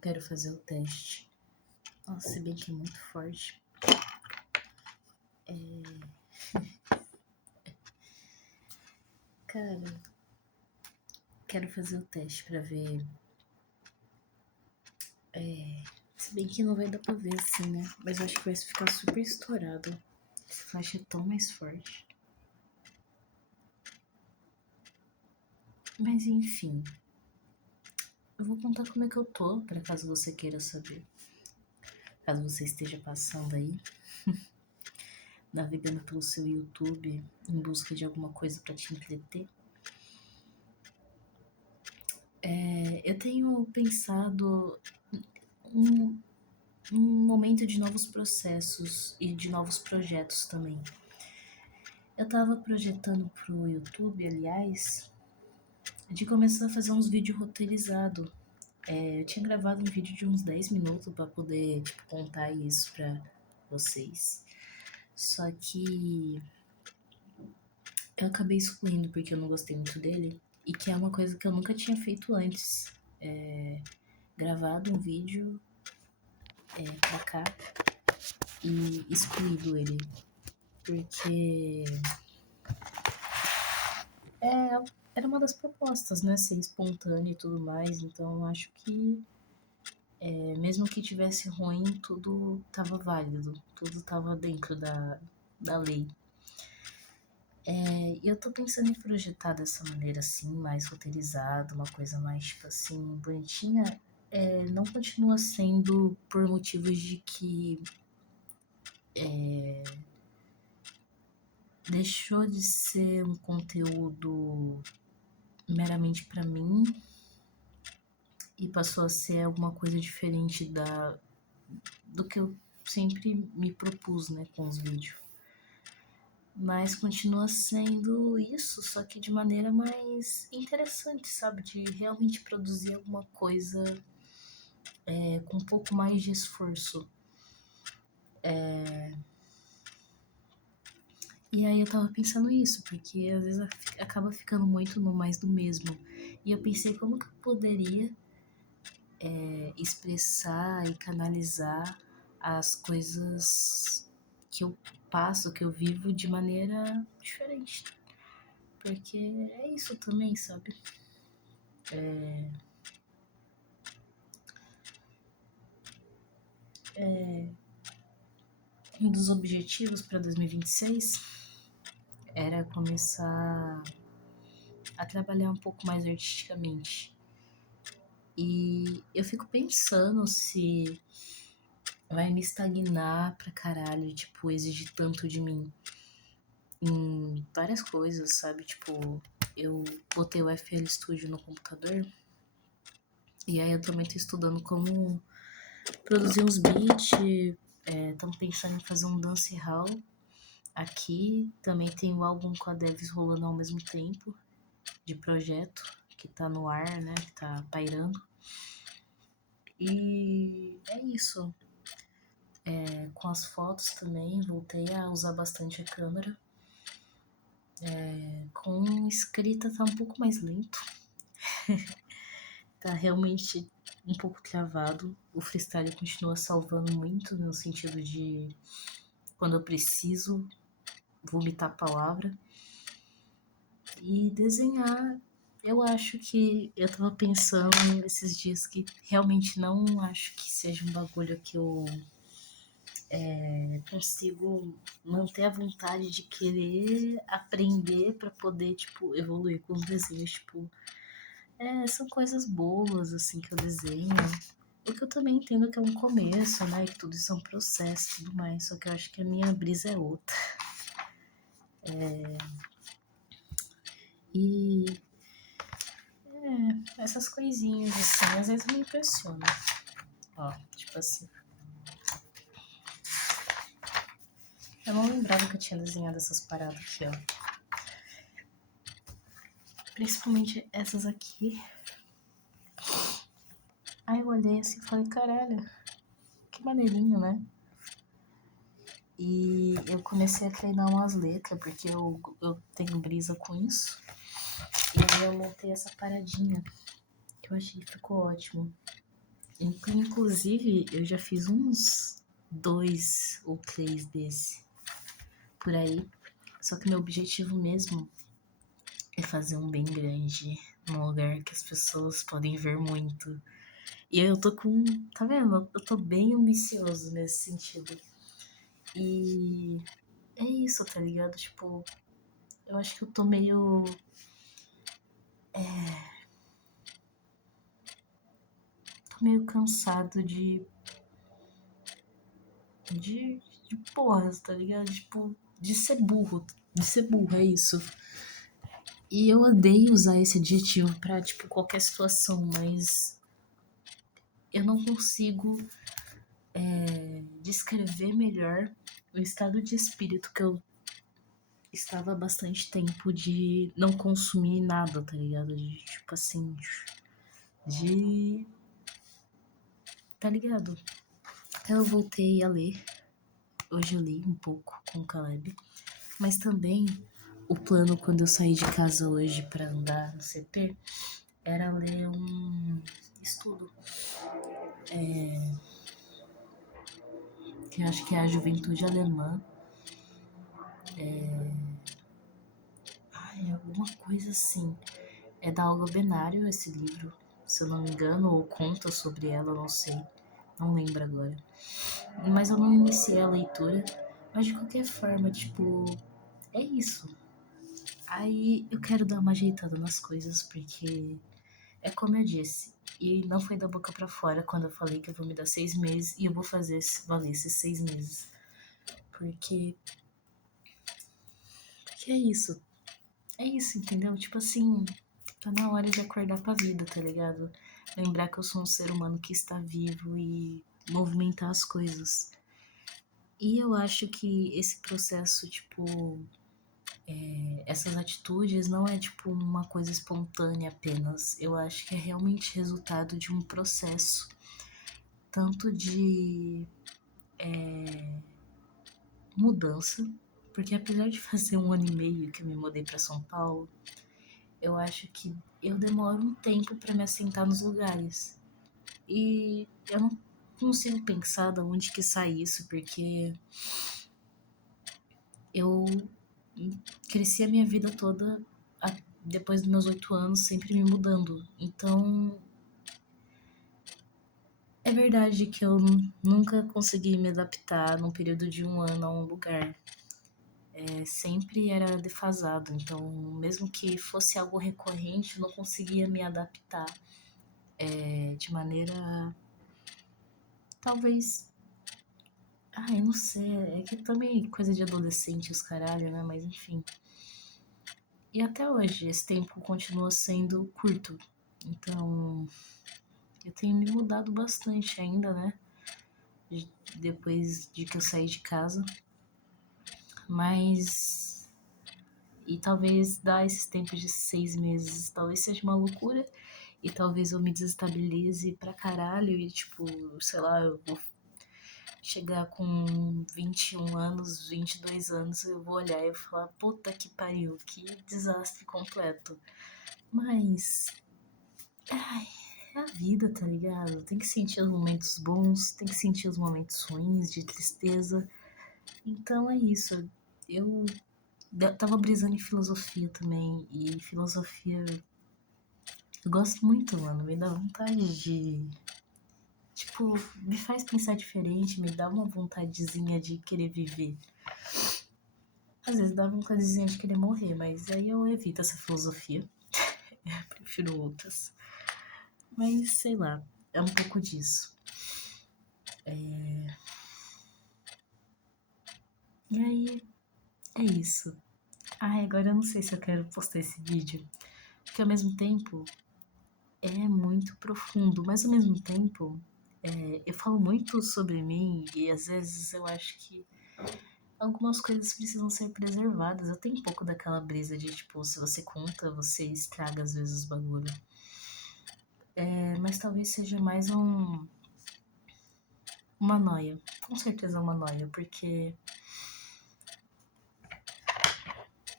quero fazer o teste. Nossa, se bem que é muito forte. Cara, quero fazer o teste pra ver. Se bem que não vai dar pra ver assim, né? Mas eu acho que vai ficar super estourado. Esse flash é tão mais forte. Mas enfim. Eu vou contar como é que eu tô, pra caso você queira saber. Caso você esteja passando aí, navegando pelo seu YouTube em busca de alguma coisa pra te entreter. Eu tenho pensado um momento de novos processos e de novos projetos também. Eu tava projetando pro YouTube, aliás, de começar a fazer uns vídeos roteirizados. Eu tinha gravado um vídeo de uns 10 minutos pra poder, contar isso pra vocês. Só que eu acabei excluindo porque eu não gostei muito dele. E que é uma coisa que eu nunca tinha feito antes. Gravado um vídeo pra cá e excluído ele. Porque era uma das propostas, né? Ser espontâneo e tudo mais. Então eu acho que mesmo que tivesse ruim, tudo tava válido. Tudo tava dentro da lei. E eu tô pensando em projetar dessa maneira assim, mais roteirizada, uma coisa mais, tipo assim, bonitinha. Não continua sendo por motivos de que deixou de ser um conteúdo meramente pra mim e passou a ser alguma coisa diferente do que eu sempre me propus, né, com os vídeos. Mas continua sendo isso, só que de maneira mais interessante, sabe? De realmente produzir alguma coisa com um pouco mais de esforço. E aí eu tava pensando isso, porque às vezes acaba ficando muito no mais do mesmo. E eu pensei como que eu poderia expressar e canalizar as coisas que eu passo, que eu vivo de maneira diferente. Porque é isso também, sabe? Um dos objetivos para 2026 era começar a trabalhar um pouco mais artisticamente. E eu fico pensando se vai me estagnar pra caralho, tipo, exigir tanto de mim em várias coisas, sabe? Tipo, eu botei o FL Studio no computador e aí eu também tô estudando como produzir uns beats. Estamos pensando em fazer um dance hall aqui. Também tem o álbum com a Devs rolando ao mesmo tempo, de projeto, que tá no ar, né? Que tá pairando. E é isso. Com as fotos também, voltei a usar bastante a câmera. Com escrita tá um pouco mais lento. Tá realmente um pouco travado. O freestyle continua salvando muito, no sentido de quando eu preciso vomitar a palavra. E desenhar, eu acho que eu tava pensando esses dias que realmente não acho que seja um bagulho que eu consigo manter a vontade de querer aprender pra poder, tipo, evoluir com os desenhos, tipo, são coisas boas, assim, que eu desenho. O que eu também entendo que é um começo, né, que tudo isso é um processo e tudo mais, só que eu acho que a minha brisa é outra. E essas coisinhas, assim, às vezes me impressionam. Ó, tipo assim. Eu não lembrava que eu tinha desenhado essas paradas aqui, ó. Principalmente essas aqui. Aí eu olhei assim e falei, caralho, que maneirinho, né? E eu comecei a treinar umas letras, porque eu tenho brisa com isso. E aí eu montei essa paradinha, que eu achei que ficou ótimo. Inclusive, eu já fiz uns 2 ou 3 desse por aí. Só que meu objetivo mesmo é fazer um bem grande, num lugar que as pessoas podem ver muito. E eu tô com. Tá vendo? Eu tô bem ambicioso nesse sentido. E é isso, tá ligado? Tipo, eu acho que eu tô meio. Tô meio cansado de porras, tá ligado? Tipo, de ser burro. De ser burro, é isso. E eu odeio usar esse adjetivo pra, tipo, qualquer situação, mas eu não consigo descrever melhor o estado de espírito que eu estava há bastante tempo de não consumir nada, tá ligado? De, tipo assim, de. Tá ligado? Eu voltei a ler. Hoje eu li um pouco com o Caleb. Mas também o plano quando eu saí de casa hoje pra andar no CP era ler um estudo que eu acho que é a Juventude Alemã. Ai, alguma coisa assim. É da Olga Benário esse livro, se eu não me engano, ou conta sobre ela, não sei. Não lembro agora. Mas eu não iniciei a leitura. Mas de qualquer forma, tipo, é isso. Aí eu quero dar uma ajeitada nas coisas, porque é como eu disse. E não foi da boca pra fora quando eu falei que eu vou me dar 6 meses e eu vou fazer valer esses 6 meses. Porque. Porque é isso. É isso, entendeu? Tipo assim, tá na hora de acordar pra vida, tá ligado? Lembrar que eu sou um ser humano que está vivo e movimentar as coisas. E eu acho que esse processo, tipo, essas atitudes não é tipo uma coisa espontânea apenas. Eu acho que é realmente resultado de um processo, tanto de mudança, porque apesar de fazer 1 ano e meio que eu me mudei para São Paulo, eu acho que eu demoro um tempo para me assentar nos lugares. E eu não consigo pensar de onde que sai isso, porque eu cresci a minha vida toda depois dos meus 8 anos, sempre me mudando. Então, é verdade que eu nunca consegui me adaptar num período de 1 ano a um lugar. Sempre era defasado, então, mesmo que fosse algo recorrente, eu não conseguia me adaptar de maneira. Talvez. Ai, não sei, é que também coisa de adolescente, os caralho, né? Mas enfim. E até hoje, esse tempo continua sendo curto. Então, eu tenho me mudado bastante ainda, né? Depois de que eu saí de casa. Mas. E talvez dar esses tempos de 6 meses, talvez seja uma loucura. E talvez eu me desestabilize pra caralho. E tipo, sei lá, eu vou chegar com 21 anos, 22 anos, eu vou olhar e vou falar, puta que pariu, que desastre completo. Mas. Ai, é a vida, tá ligado? Tem que sentir os momentos bons, tem que sentir os momentos ruins, de tristeza. Então é isso. Eu tava brisando em filosofia também. E filosofia. Eu gosto muito, mano. Me dá vontade de. Tipo, me faz pensar diferente, me dá uma vontadezinha de querer viver. Às vezes dá vontadezinha de querer morrer, mas aí eu evito essa filosofia. Eu prefiro outras. Mas sei lá, é um pouco disso. E aí, é isso. Ai, agora eu não sei se eu quero postar esse vídeo. Porque ao mesmo tempo é muito profundo, mas ao mesmo tempo eu falo muito sobre mim e às vezes eu acho que algumas coisas precisam ser preservadas. Eu tenho um pouco daquela brisa de tipo, se você conta, você estraga às vezes os bagulho. Mas talvez seja mais uma noia. Com certeza uma noia, porque.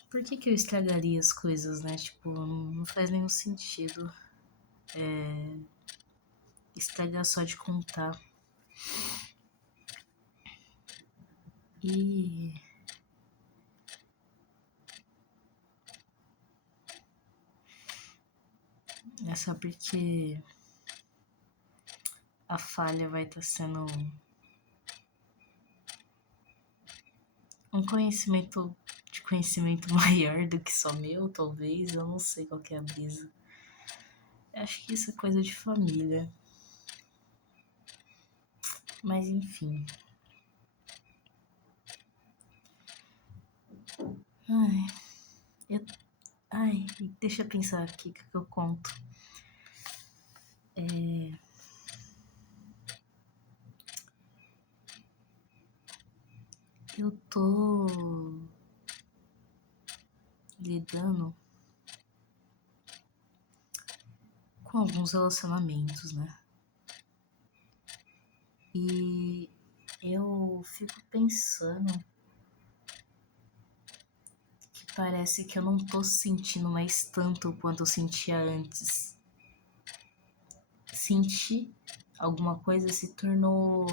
Por que eu estragaria as coisas, né? Tipo, não faz nenhum sentido estragar só de contar. E é só porque a falha vai estar sendo um conhecimento maior do que só meu, talvez. Eu não sei qual que é a brisa. Acho que isso é coisa de família. Mas enfim. Deixa eu pensar aqui o que eu conto. Eu tô lidando com alguns relacionamentos, né? E eu fico pensando que parece que eu não tô sentindo mais tanto quanto eu sentia antes. Sentir alguma coisa se tornou...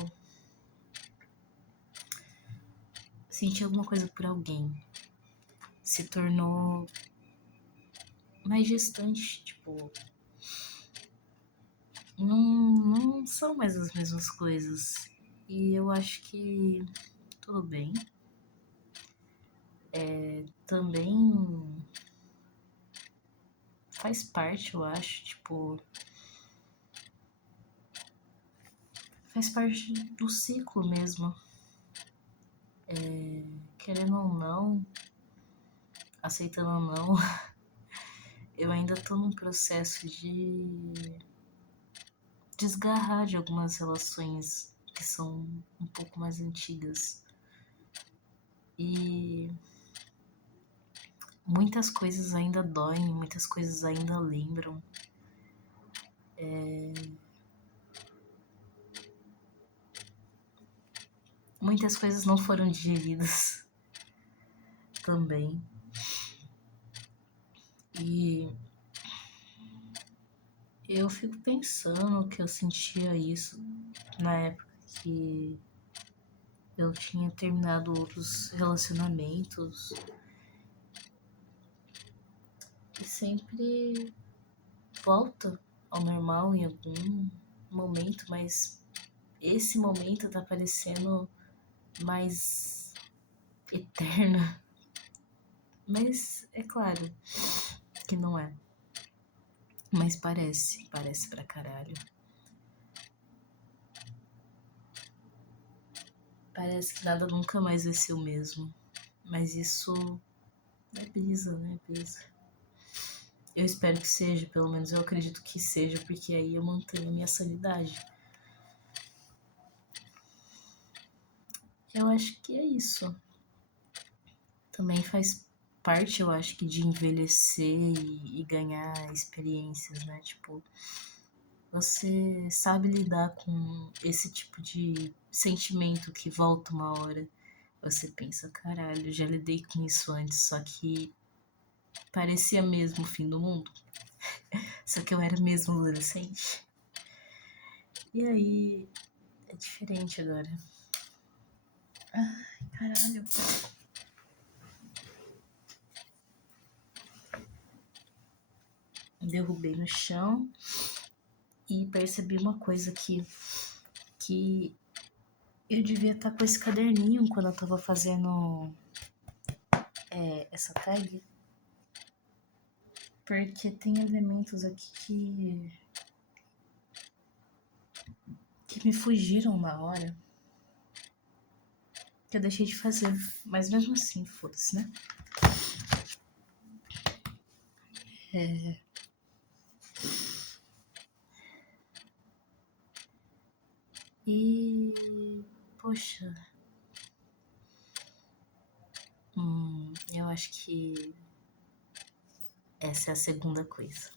Sentir alguma coisa por alguém se tornou mais distante, tipo... Não são mais as mesmas coisas. E eu acho que tudo bem. Também faz parte, eu acho, tipo... Faz parte do ciclo mesmo. Querendo ou não, aceitando ou não, eu ainda tô num processo de desgarrar de algumas relações que são um pouco mais antigas. E muitas coisas ainda doem, muitas coisas ainda lembram. Muitas coisas não foram digeridas também. E eu fico pensando que eu sentia isso na época que eu tinha terminado outros relacionamentos. E sempre volta ao normal em algum momento, mas esse momento tá parecendo mais eterno. Mas é claro que não é. Mas parece pra caralho. Parece que nada nunca mais vai ser o mesmo. Mas isso é brisa, né? Brisa. Eu espero que seja, pelo menos eu acredito que seja, porque aí eu mantenho a minha sanidade. Eu acho que é isso. Também faz parte, eu acho que de envelhecer e ganhar experiências, né? Tipo, você sabe lidar com esse tipo de sentimento que volta uma hora. Você pensa, caralho, já lidei com isso antes, só que parecia mesmo o fim do mundo. Só que eu era mesmo adolescente. E aí, é diferente agora. Ai, caralho. Derrubei no chão e percebi uma coisa que eu devia estar com esse caderninho quando eu tava fazendo essa tag. Porque tem elementos aqui que me fugiram na hora. Que eu deixei de fazer. Mas mesmo assim, foda-se, né? E... Poxa... eu acho que essa é a segunda coisa.